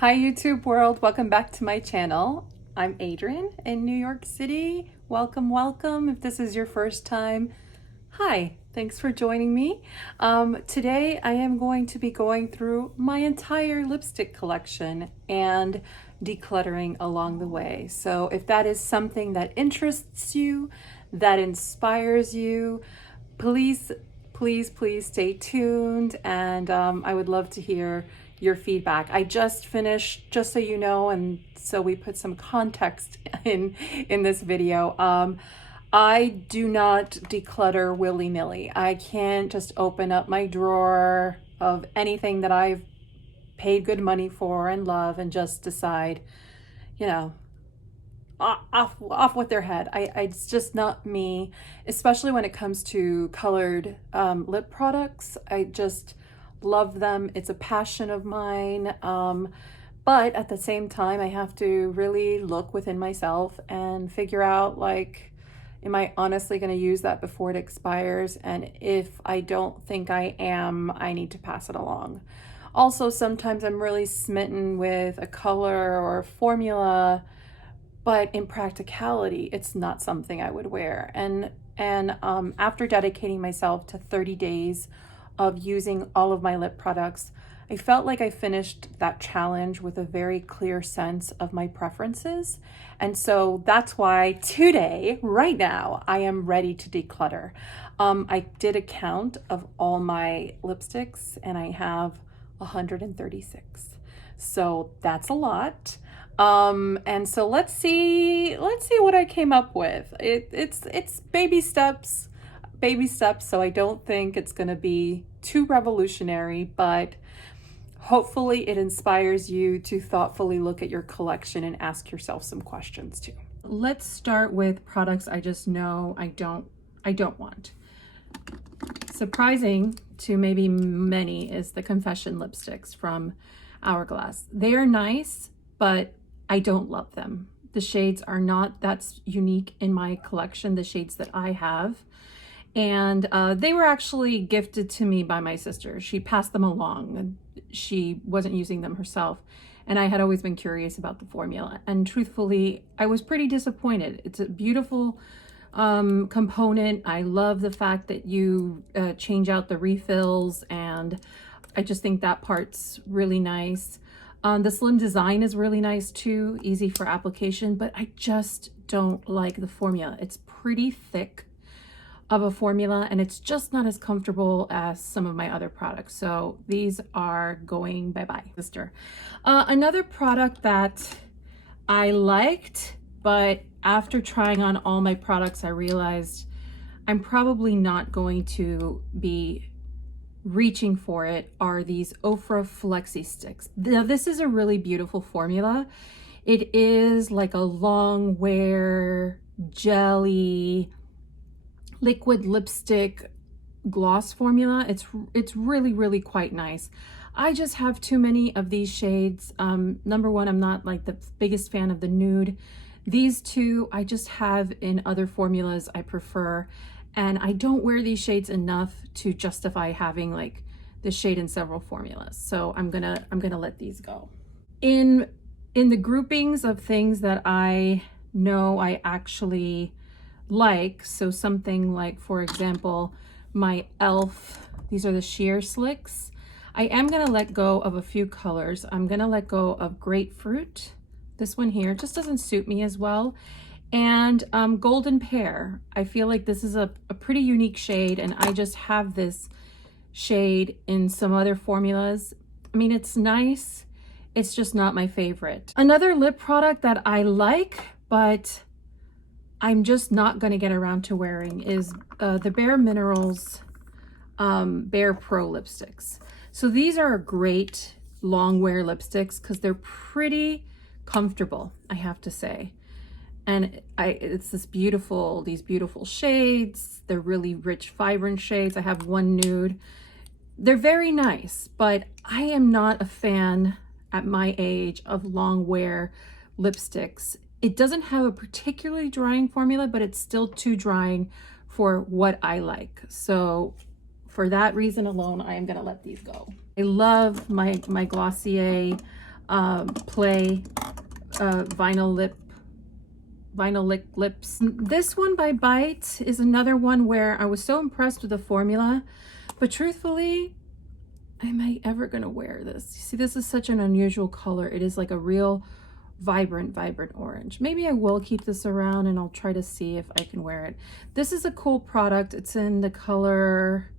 Hi YouTube world, welcome back to my channel. I'm Adrienne in New York City. Welcome, welcome. If this is your first time, hi, thanks for joining me. Today I am going to be going through my entire lipstick collection and decluttering along the way. So if that is something that interests you, that inspires you, please stay tuned, and I would love to hear your feedback. I just finished, just so you know, and so we put some context in this video. I do not declutter willy-nilly. I can't just open up my drawer of anything that I've paid good money for and love and just decide, you know, off with their head. It's just not me, especially when it comes to colored lip products. I just love them. It's a passion of mine. But at the same time, I have to really look within myself and figure out, like, am I honestly going to use that before it expires? And if I don't think I am, I need to pass it along. Also, sometimes I'm really smitten with a color or a formula, but in practicality, it's not something I would wear. And after dedicating myself to 30 days of using all of my lip products, I felt like I finished that challenge with a very clear sense of my preferences. And so that's why today, right now, I am ready to declutter. I did a count of all my lipsticks and I have 136. So that's a lot. And so let's see what I came up with. It's baby steps, so I don't think it's going to be too revolutionary, but hopefully it inspires you to thoughtfully look at your collection and ask yourself some questions too. Let's start with products I just know I don't want. Surprising to maybe many is the Confession lipsticks from Hourglass. They are nice, but I don't love them. The shades are not that's unique in my collection, the shades that I have. And they were actually gifted to me by my sister. She passed them along. She wasn't using them herself. And I had always been curious about the formula. And truthfully, I was pretty disappointed. It's a beautiful component. I love the fact that you change out the refills, and I just think that part's really nice. The slim design is really nice too, easy for application, but I just don't like the formula. It's pretty thick of a formula and it's just not as comfortable as some of my other products. So these are going bye-bye, sister. Another product that I liked, but after trying on all my products, I realized I'm probably not going to be reaching for it, are these Ofra Flexi Sticks. Now, this is a really beautiful formula. It is like a long wear jelly liquid lipstick gloss formula. It's really quite nice. I just have too many of these shades. Number one, I'm not like the biggest fan of the nude. These two I just have in other formulas I prefer. And I don't wear these shades enough to justify having like this shade in several formulas. So I'm gonna let these go. In the groupings of things that I know I actually like, so something like, for example, my e.l.f., these are the sheer slicks. I am gonna let go of a few colors. I'm gonna let go of grapefruit. This one here just doesn't suit me as well. And golden pear. I feel like this is a pretty unique shade, and I just have this shade in some other formulas. I mean, it's nice, it's just not my favorite. Another lip product that I like, but I'm just not going to get around to wearing is the Bare Minerals Bare Pro lipsticks. So these are great long wear lipsticks because they're pretty comfortable, I have to say. And it's these beautiful shades. They're really rich, vibrant shades. I have one nude. They're very nice, but I am not a fan at my age of long wear lipsticks. It doesn't have a particularly drying formula, but it's still too drying for what I like. So for that reason alone, I am gonna let these go. I love my Glossier Play Vinyl Lips. This one by Bite is another one where I was so impressed with the formula, but truthfully, am I ever gonna wear this? You see, this is such an unusual color. It is like a real vibrant orange. Maybe I will keep this around and I'll try to see if I can wear it. This is a cool product. It's in the color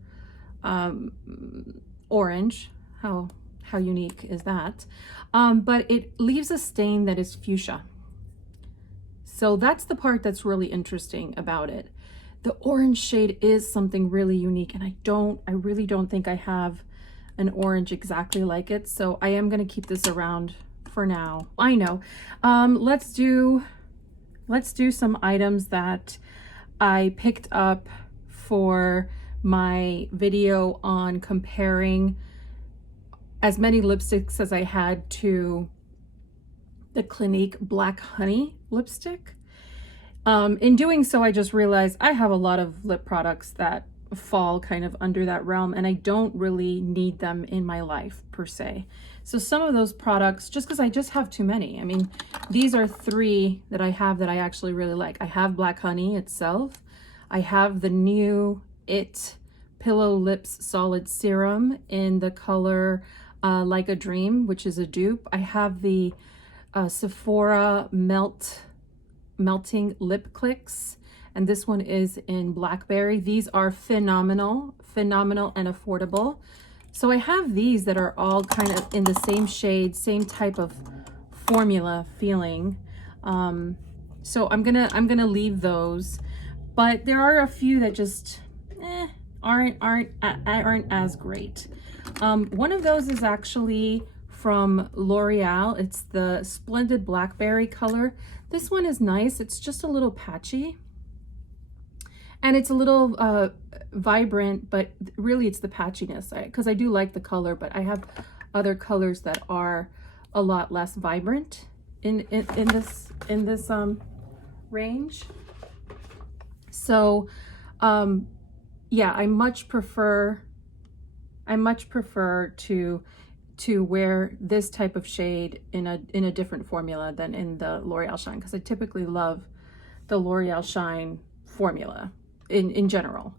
orange. How unique is that? But it leaves a stain that is fuchsia. So that's the part that's really interesting about it. The orange shade is something really unique, and I really don't think I have an orange exactly like it. So I am going to keep this around for now. I know. Let's do some items that I picked up for my video on comparing as many lipsticks as I had to the Clinique Black Honey lipstick. In doing so, I just realized I have a lot of lip products that fall kind of under that realm, and I don't really need them in my life per se. So some of those products, just because I just have too many. I mean, these are 3 that I have that I actually really like. I have Black Honey itself. I have the new It Pillow Lips Solid Serum in the color Like a Dream, which is a dupe. I have the Sephora Melting Lip Clicks, and this one is in Blackberry. These are phenomenal and affordable. So I have these that are all kind of in the same shade, same type of formula feeling. So I'm gonna leave those, but there are a few that just aren't as great. One of those is actually from L'Oreal. It's the Splendid Blackberry color. This one is nice. It's just a little patchy, and it's a little vibrant, but really it's the patchiness, because I do like the color, but I have other colors that are a lot less vibrant in this range. So yeah, I much prefer to wear this type of shade in a different formula than in the L'Oreal Shine, because I typically love the L'Oreal Shine formula in general.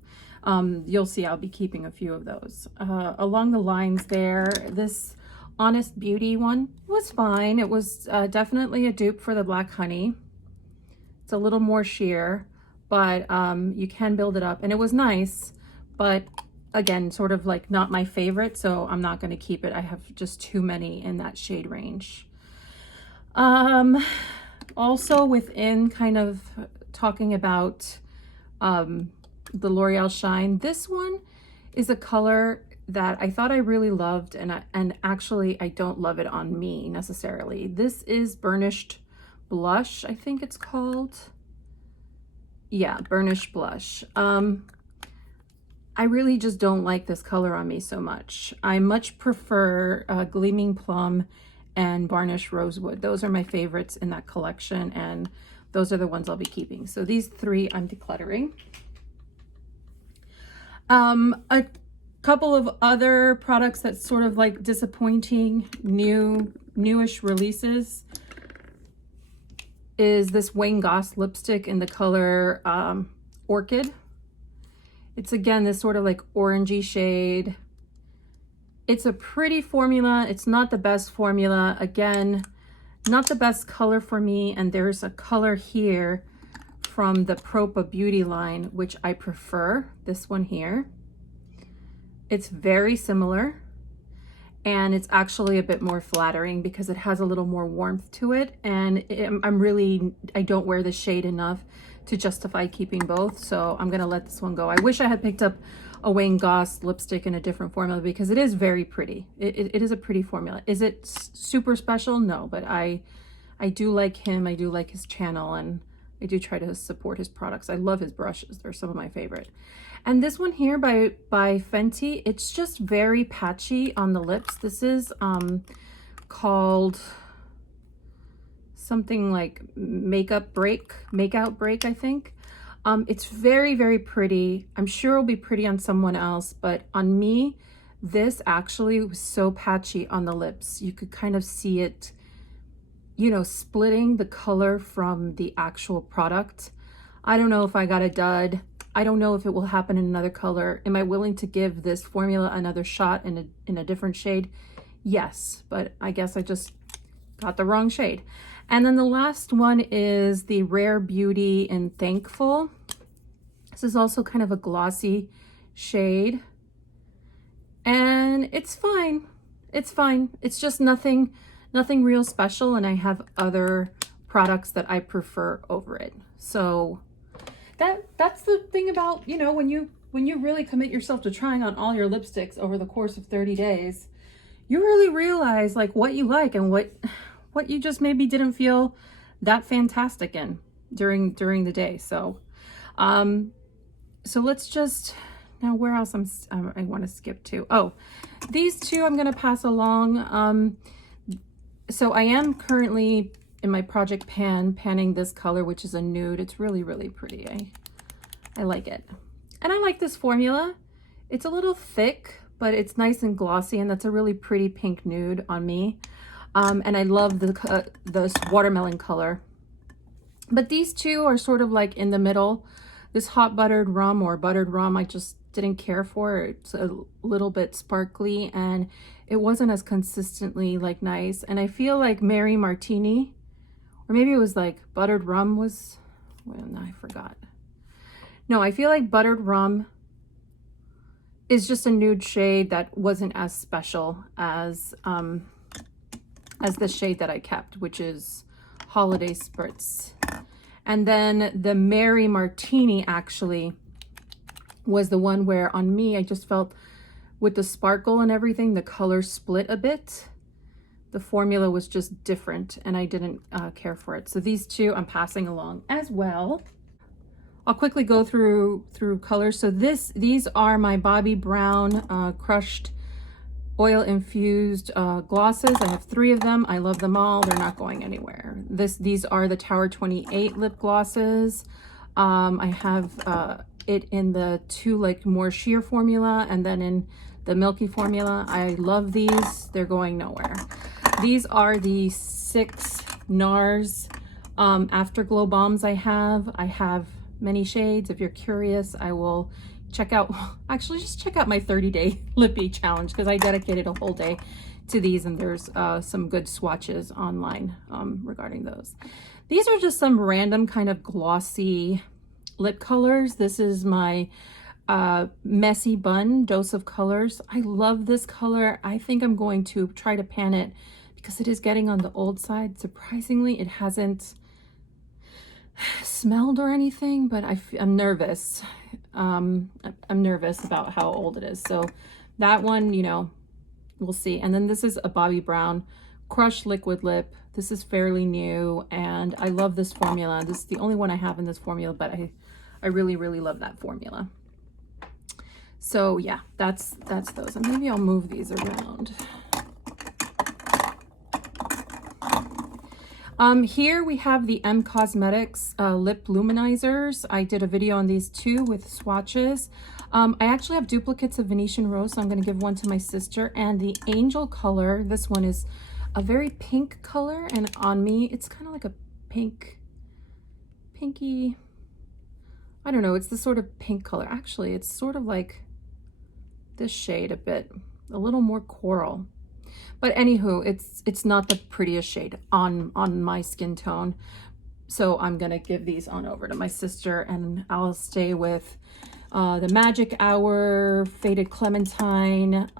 You'll see I'll be keeping a few of those. Along the lines there, this Honest Beauty one was fine. It was definitely a dupe for the Black Honey. It's a little more sheer, but you can build it up, and it was nice, but again, sort of like not my favorite, so I'm not going to keep it. I have just too many in that shade range. Also within kind of talking about the L'Oreal Shine, this one is a color that I thought I really loved, and actually I don't love it on me necessarily. This is Burnished Blush, I think it's called. Yeah, Burnished Blush. I really just don't like this color on me so much. I much prefer Gleaming Plum and Varnish Rosewood. Those are my favorites in that collection, and those are the ones I'll be keeping. So these 3 I'm decluttering. A couple of other products that's sort of like disappointing, newish releases is this Wayne Goss lipstick in the color Orchid. It's again this sort of like orangey shade. It's a pretty formula. It's not the best formula. Again, not the best color for me. And there's a color here from the Propa Beauty line, which I prefer, this one here. It's very similar, and it's actually a bit more flattering because it has a little more warmth to it. And I don't wear this shade enough to justify keeping both, so I'm gonna let this one go. I wish I had picked up a Wayne Goss lipstick in a different formula, because it is very pretty. It is a pretty formula. Is it super special? No, but I do like him. I do like his channel, and I do try to support his products. I love his brushes. They're some of my favorite. And this one here by Fenty, it's just very patchy on the lips. This is called something like Makeout Break, I think. It's very, very pretty. I'm sure it'll be pretty on someone else, but on me, This actually was so patchy on the lips. You could kind of see it, you know, splitting the color from the actual product. I don't know if I got a dud. I don't know if it will happen in another color. Am I willing to give this formula another shot in a different shade? Yes, but I guess I just got the wrong shade. And then the last one is the Rare Beauty and Thankful. This is also kind of a glossy shade. And it's fine. It's fine. It's just nothing real special, and I have other products that I prefer over it. So that's the thing about, you know, when you really commit yourself to trying on all your lipsticks over the course of 30 days, you really realize like what you like and what you just maybe didn't feel that fantastic in during the day. So so let's just, now where else I want to skip to. Oh, these two I'm going to pass along. So I am currently in my project panning this color, which is a nude. It's really, really pretty. I like it. And I like this formula. It's a little thick, but it's nice and glossy, and that's a really pretty pink nude on me. And I love this watermelon color. But these two are sort of like in the middle. This hot buttered rum or buttered rum, I just didn't care for. It's a little bit sparkly, and it wasn't as consistently like nice. And I feel like Mary Martini, or maybe it was like buttered rum was, well, no, I forgot. No, I feel like buttered rum is just a nude shade that wasn't as special as the shade that I kept, which is Holiday Spritz. And then the Mary Martini actually was the one where on me, I just felt with the sparkle and everything, the color split a bit. The formula was just different, and I didn't care for it. So these two I'm passing along as well. I'll quickly go through colors. So these are my Bobbi Brown crushed oil infused glosses. I have 3 of them. I love them all. They're not going anywhere. These are the Tower 28 lip glosses. I have it in the 2 like more sheer formula, and then in the milky formula. I love these. They're going nowhere. These are the 6 Nars Afterglow Bombs I have. I have many shades. If you're curious, I will check out, actually just check out my 30-day lippy challenge, because I dedicated a whole day to these, and there's some good swatches online regarding those. These are just some random kind of glossy lip colors. This is my Messy Bun Dose of Colors. I love this color. I think I'm going to try to pan it because it is getting on the old side. Surprisingly, it hasn't smelled or anything, but I'm nervous. I'm nervous about how old it is. So that one, you know, we'll see. And then this is a Bobbi Brown Crushed Liquid Lip. This is fairly new, and I love this formula. This is the only one I have in this formula, but I really, really love that formula. So yeah, that's those. And maybe I'll move these around. Here we have the M Cosmetics lip luminizers. I did a video on these too with swatches. I actually have duplicates of Venetian Rose, so I'm going to give one to my sister. And the Angel color, this one is a very pink color, and on me it's kind of like a pinky, I don't know, it's the sort of pink color. Actually, it's sort of like this shade a little more coral. But anywho, it's not the prettiest shade on my skin tone. So I'm gonna give these on over to my sister, and I'll stay with the Magic Hour Faded Clementine.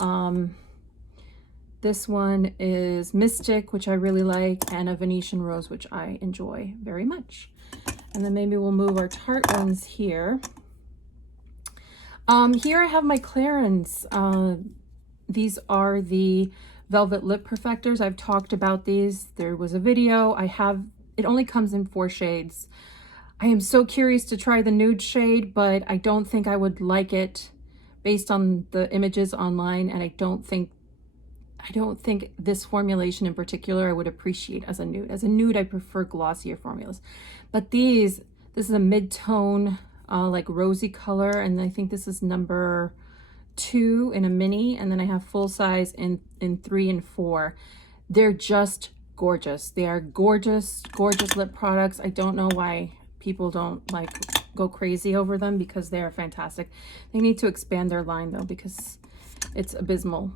This one is Mystic, which I really like, and a Venetian Rose, which I enjoy very much. And then maybe we'll move our Tarte ones here. Here I have my Clarins. These are the Velvet Lip Perfectors. I've talked about these. There was a video. It only comes in 4 shades. I am so curious to try the nude shade, but I don't think I would like it based on the images online, and I don't think this formulation in particular I would appreciate as a nude. As a nude, I prefer glossier formulas. But this is a mid-tone, like rosy color, and I think this is number 2 in a mini, and then I have full size in 3 and 4. They're just gorgeous. They are gorgeous, gorgeous lip products. I don't know why people don't like go crazy over them, because they are fantastic. They need to expand their line though, because it's abysmal.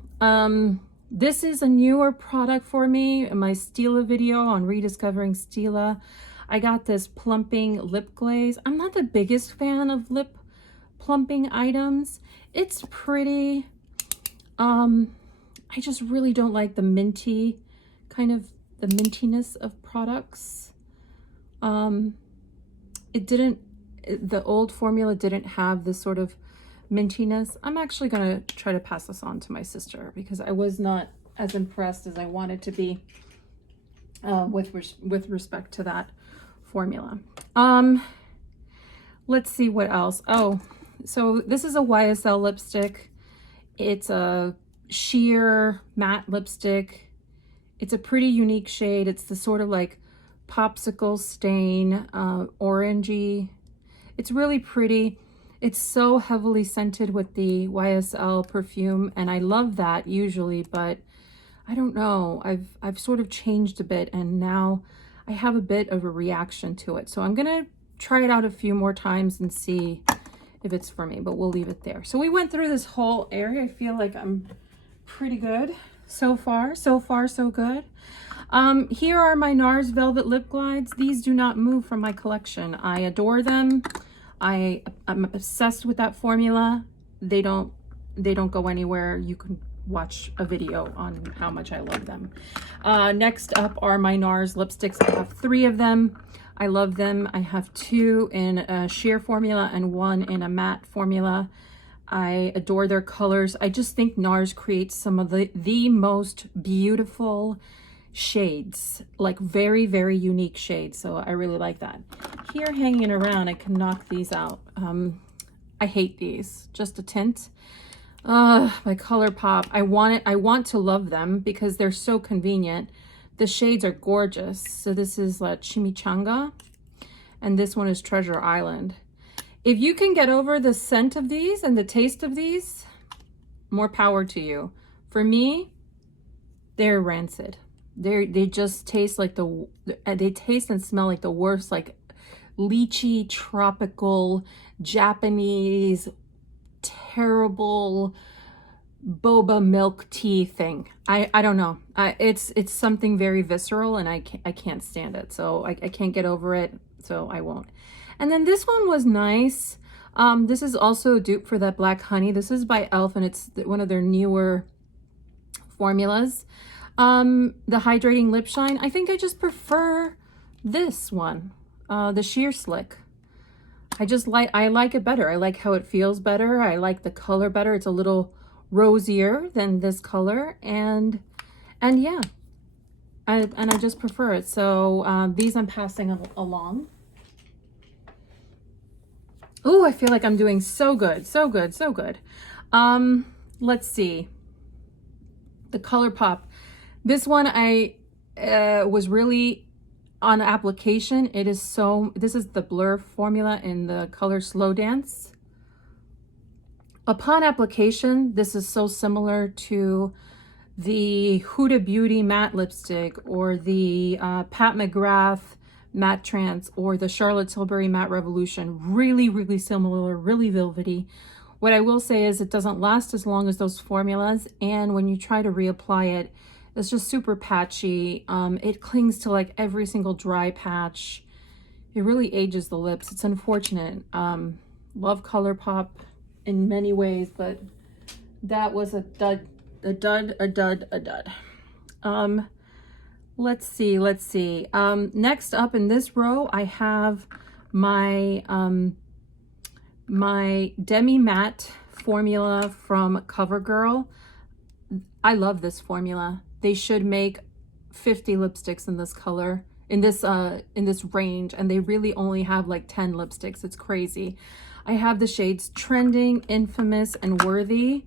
This is a newer product for me. In my Stila video on rediscovering Stila, I got this plumping lip glaze. I'm not the biggest fan of lip plumping items. It's pretty. I just really don't like the minty, kind of the mintiness of products. The old formula didn't have this sort of mintiness. I'm actually gonna try to pass this on to my sister, because I was not as impressed as I wanted to be with respect to that formula. Let's see what else. Oh, so this is a YSL lipstick. It's a sheer matte lipstick. It's a pretty unique shade. It's the sort of like popsicle stain, orangey. It's really pretty. It's so heavily scented with the YSL perfume, and I love that usually, but I don't know. I've sort of changed a bit, and now I have a bit of a reaction to it. So I'm gonna try it out a few more times and see if it's for me, but we'll leave it there. So we went through this whole area. I feel like I'm pretty good so far. So far, so good. Here are my Nars Velvet Lip Glides. These do not move from my collection. I adore them. I'm obsessed with that formula. They don't go anywhere. You can watch a video on how much I love them. Next up are my Nars lipsticks. I have 3 of them. I love them. I have 2 in a sheer formula and 1 in a matte formula. I adore their colors. I just think Nars creates some of the most beautiful shades, like very, very unique shades. So I really like that. Here hanging around, I can knock these out. I hate these, just a tint. My ColourPop, I want to love them because they're so convenient. The shades are gorgeous. So this is Chimichanga, and this one is Treasure Island. If you can get over the scent of these and the taste of these, more power to you. For me, they're rancid. They just taste like they taste and smell like the worst, like lychee, tropical, Japanese, terrible boba milk tea thing. I don't know. It's something very visceral, and I can't stand it. So I can't get over it. So I won't. And then this one was nice. This is also a dupe for that Black Honey. This is by e.l.f. and it's one of their newer formulas. The Hydrating Lip Shine. I think I just prefer this one, the Sheer Slick. I like it better. I like how it feels better. I like the color better. It's a little rosier than this color, and yeah, I just prefer it. So these I'm passing along. Oh, I feel like I'm doing so good, so good, so good. Let's see. The ColourPop. This one I was really on application. This is the Blur formula in the color Slow Dance. Upon application, this is so similar to the Huda Beauty matte lipstick, or the Pat McGrath matte trance, or the Charlotte Tilbury matte revolution. Really, really similar, really velvety. What I will say is it doesn't last as long as those formulas, and when you try to reapply it, it's just super patchy. It clings to like every single dry patch. It really ages the lips. It's unfortunate. Love ColourPop in many ways, but that was a dud. Let's see. Next up in this row, I have my my Demi Matte formula from CoverGirl. I love this formula. They should make 50 lipsticks in this color, in this range, and they really only have like 10 lipsticks. It's crazy. I have the shades Trending, Infamous, and Worthy.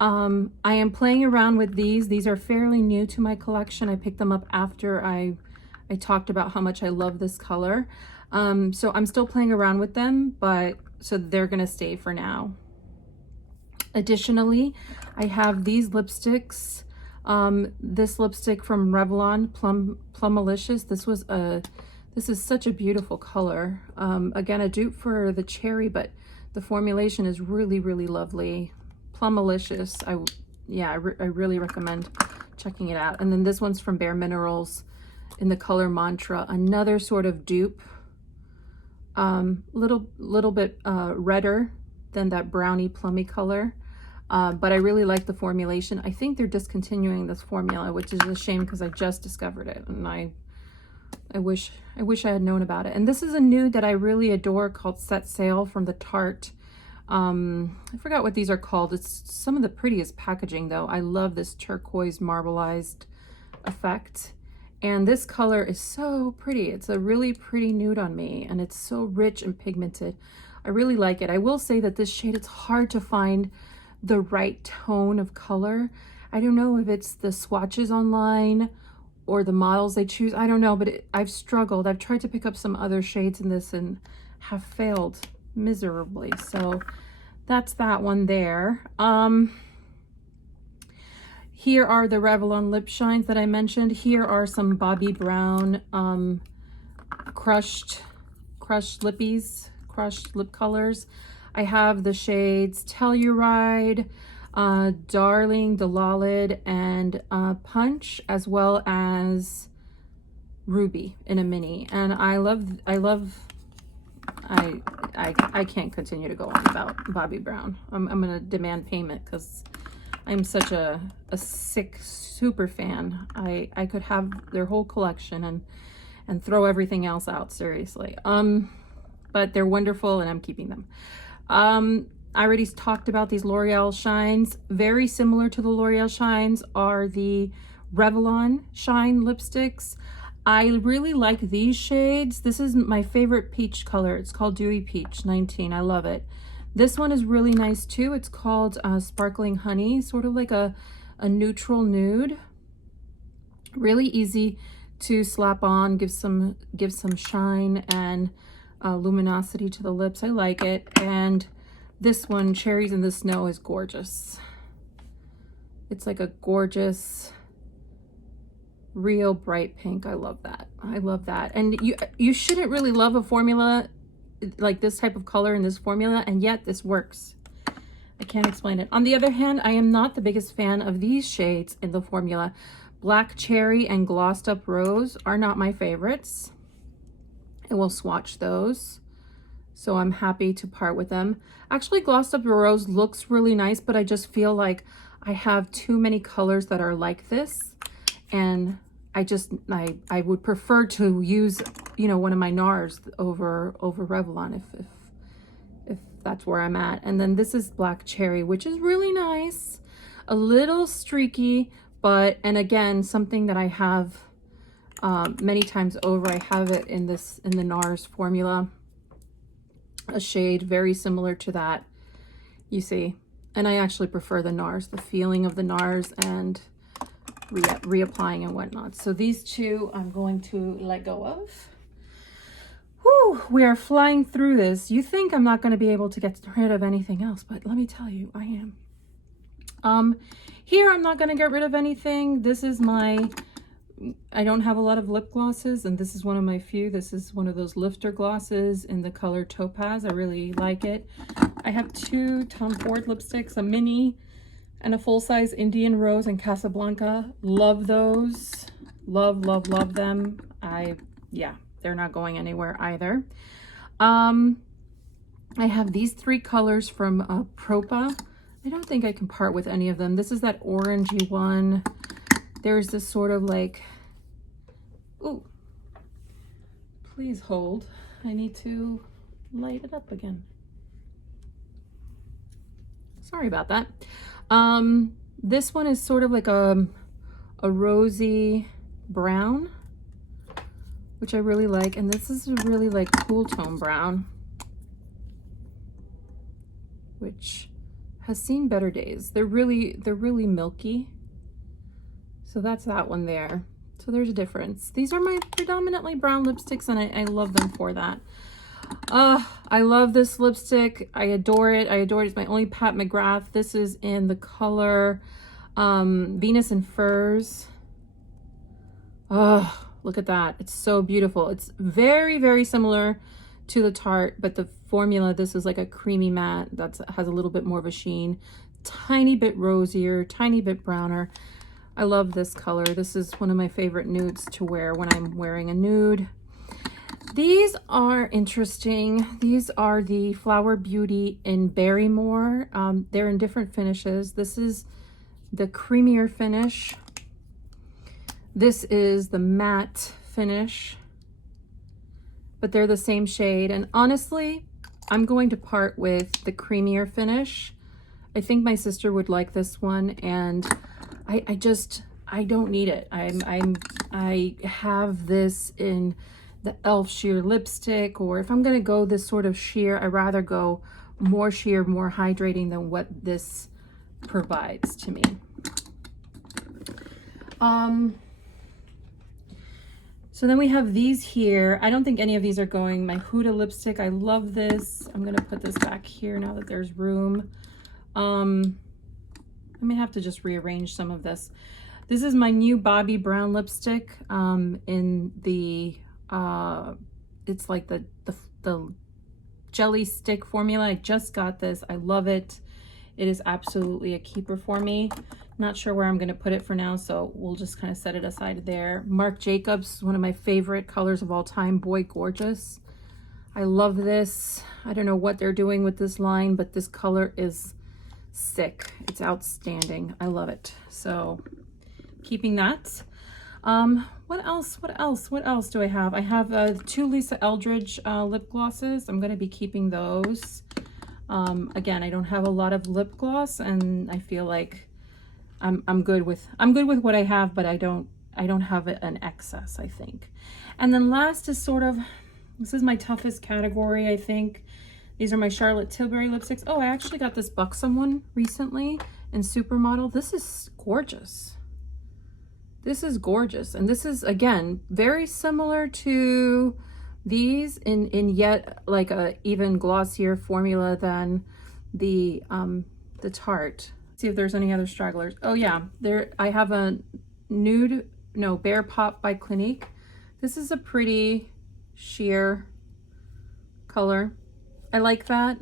I am playing around with these. These are fairly new to my collection. I picked them up after I talked about how much I love this color. So I'm still playing around with them, but so they're gonna stay for now. Additionally, I have these lipsticks. This lipstick from Revlon, Plumalicious. This is such a beautiful color. Again, a dupe for the cherry, but the formulation is really, really lovely. Plumalicious. I really recommend checking it out. And then this one's from Bare Minerals in the color Mantra. Another sort of dupe. Little bit redder than that brownie plummy color. But I really like the formulation. I think they're discontinuing this formula, which is a shame because I just discovered it, and I wish I had known about it. And this is a nude that I really adore called Set Sail from the Tarte. I forgot what these are called. It's some of the prettiest packaging though. I love this turquoise marbleized effect. And this color is so pretty. It's a really pretty nude on me, and it's so rich and pigmented. I really like it. I will say that this shade, it's hard to find the right tone of color. I don't know if it's the swatches online or the models they choose. I don't know, but I've struggled. I've tried to pick up some other shades in this and have failed miserably. So that's that one there. Here are the Revlon lip shines that I mentioned. Here are some Bobbi Brown crushed lip colors. I have the shades Telluride, Darling, Delalid, and Punch, as well as Ruby in a mini. And I can't continue to go on about Bobbi Brown. I'm gonna demand payment because I'm such a sick super fan. I could have their whole collection and throw everything else out, seriously. But they're wonderful and I'm keeping them. I already talked about these L'Oreal shines. Very similar to the L'Oreal shines are the Revlon shine lipsticks. I really like these shades. This is my favorite peach color. It's called Dewy Peach 19. I love it. This one is really nice too. It's called Sparkling Honey, sort of like a neutral nude. Really easy to slap on, give some shine and luminosity to the lips. I like it. And this one, Cherries in the Snow, is gorgeous. It's like a gorgeous, real bright pink. I love that. I love that. And you shouldn't really love a formula like this type of color in this formula, and yet this works. I can't explain it. On the other hand, I am not the biggest fan of these shades in the formula. Black Cherry and Glossed Up Rose are not my favorites. I will swatch those, so I'm happy to part with them. Actually, Glossed Up Rose looks really nice, but I just feel like I have too many colors that are like this, and I would prefer to use, you know, one of my Nars over Revlon if that's where I'm at. And then this is Black Cherry, which is really nice, a little streaky, and again, something that I have many times over. I have it in the Nars formula, a shade very similar to that, you see. And I actually prefer the Nars, the feeling of the Nars and reapplying and whatnot. So these two I'm going to let go of. Whew, we are flying through this. You think I'm not going to be able to get rid of anything else, but let me tell you, I am. Here I'm not going to get rid of anything. This is I don't have a lot of lip glosses, and this is one of my few. This is one of those lifter glosses in the color Topaz. I really like it. I have two Tom Ford lipsticks, a mini and a full-size Indian Rose and Casablanca. Love those. Love, love, love them. Yeah, they're not going anywhere either. I have these three colors from Propa. I don't think I can part with any of them. This is that orangey one. There's this sort of like, ooh, please hold. I need to light it up again. Sorry about that. This one is sort of like a rosy brown, which I really like. And this is a really like cool tone brown, which has seen better days. They're really milky. So that's that one there. So there's a difference. These are my predominantly brown lipsticks, and I love them for that. I love this lipstick. I adore it. I adore it. It's my only Pat McGrath. This is in the color Venus and Furs. Oh, look at that. It's so beautiful. It's very, very similar to the Tarte, but the formula, this is like a creamy matte that has a little bit more of a sheen. Tiny bit rosier, tiny bit browner. I love this color. This is one of my favorite nudes to wear when I'm wearing a nude. These are interesting. These are the Flower Beauty in Barrymore. They're in different finishes. This is the creamier finish. This is the matte finish, but they're the same shade. And honestly, I'm going to part with the creamier finish. I think my sister would like this one, and I don't need it. I have this in the e.l.f. sheer lipstick, or if I'm gonna go this sort of sheer, I'd rather go more sheer, more hydrating than what this provides to me. So then we have these here. I don't think any of these are going. My Huda lipstick, I love this. I'm gonna put this back here now that there's room. I may have to just rearrange some of this. This is my new Bobbi Brown lipstick in the, it's like the jelly stick formula. I just got this. I love it. It is absolutely a keeper for me. Not sure where I'm going to put it for now, so we'll just kind of set it aside there. Marc Jacobs, one of my favorite colors of all time, Boy Gorgeous. I love this. I don't know what they're doing with this line, but this color is sick. It's outstanding. I love it. So keeping that. What else do I have? I have 2 Lisa Eldridge lip glosses. I'm going to be keeping those. Again, I don't have a lot of lip gloss, and I feel like I'm good with what I have, but I don't have an excess, I think. And then last is sort of, this is my toughest category, I think. These are my Charlotte Tilbury lipsticks. Oh, I actually got this Buxom one recently in Supermodel. This is gorgeous. This is gorgeous. And this is, again, very similar to these in yet like a even glossier formula than the Tarte. See if there's any other stragglers. Oh yeah, there I have a nude, no, Bear Pop by Clinique. This is a pretty sheer color. I like that.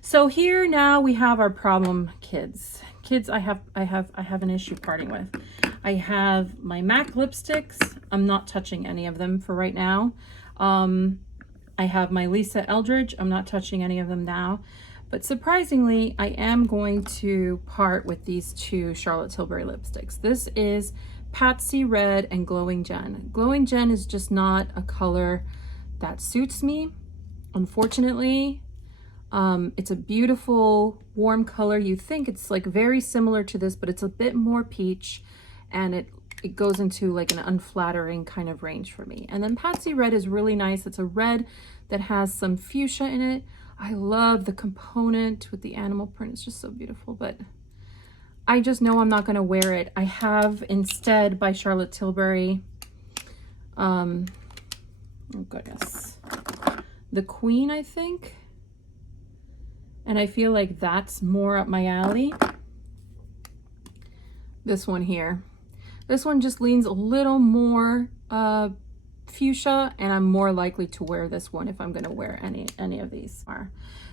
So here now we have our problem kids. Kids I have an issue parting with. I have my MAC lipsticks. I'm not touching any of them for right now. I have my Lisa Eldridge. I'm not touching any of them now. But surprisingly, I am going to part with these 2 Charlotte Tilbury lipsticks. This is Patsy Red and Glowing Jen. Glowing Jen is just not a color that suits me, unfortunately. It's a beautiful, warm color. You think it's like very similar to this, but it's a bit more peach, and it goes into like an unflattering kind of range for me. And then Patsy Red is really nice. It's a red that has some fuchsia in it. I love the component with the animal print. It's just so beautiful, but I just know I'm not going to wear it. I have instead by Charlotte Tilbury, oh goodness, the Queen, I think. And I feel like that's more up my alley. This one here. This one just leans a little more fuchsia, and I'm more likely to wear this one if I'm going to wear any of these.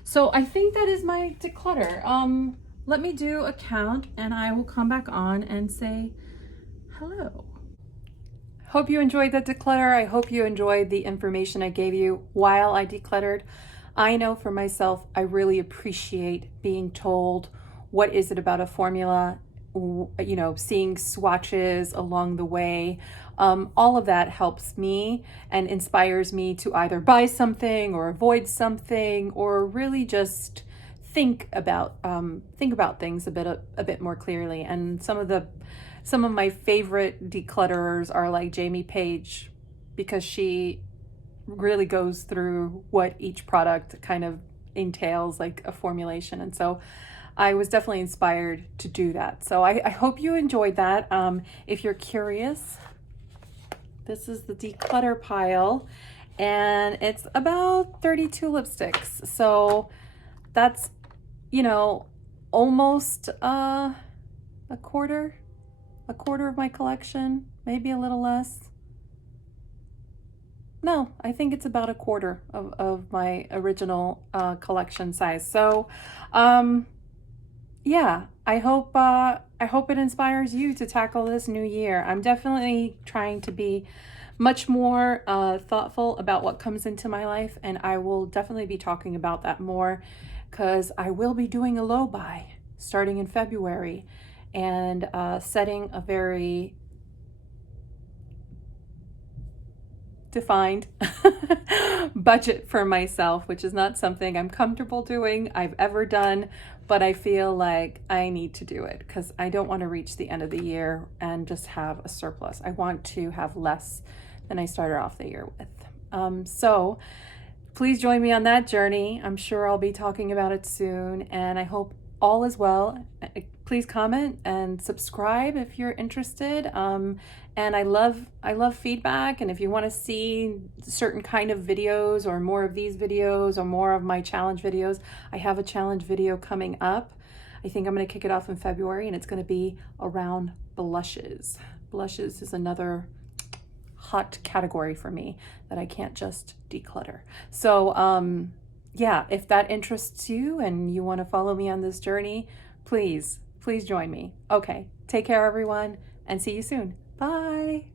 So I think that is my declutter. Let me do a count, and I will come back on and say hello. Hope you enjoyed that declutter. I hope you enjoyed the information I gave you while I decluttered. I know for myself, I really appreciate being told what is it about a formula, you know, seeing swatches along the way. All of that helps me and inspires me to either buy something or avoid something, or really just think about things a bit more clearly. And some of my favorite declutterers are like Jamie Page, because she really goes through what each product kind of entails, like a formulation. And so I was definitely inspired to do that. So I hope you enjoyed that. If you're curious, this is the declutter pile. and it's about 32 lipsticks. So that's, you know, almost a quarter of my collection, maybe a little less. No, I think it's about a quarter of my original collection size. So, yeah, I hope it inspires you to tackle this new year. I'm definitely trying to be much more thoughtful about what comes into my life, and I will definitely be talking about that more because I will be doing a low buy starting in February and setting a very defined budget for myself, which is not something I'm comfortable doing, I've ever done, but I feel like I need to do it because I don't want to reach the end of the year and just have a surplus. I want to have less than I started off the year with. So please join me on that journey. I'm sure I'll be talking about it soon, and I hope all is well. Please comment and subscribe if you're interested. And I love feedback. And if you want to see certain kind of videos or more of these videos or more of my challenge videos, I have a challenge video coming up. I think I'm going to kick it off in February, and it's going to be around blushes. Blushes is another hot category for me that I can't just declutter. So yeah, if that interests you and you want to follow me on this journey, please join me. Okay, take care everyone, and see you soon. Bye.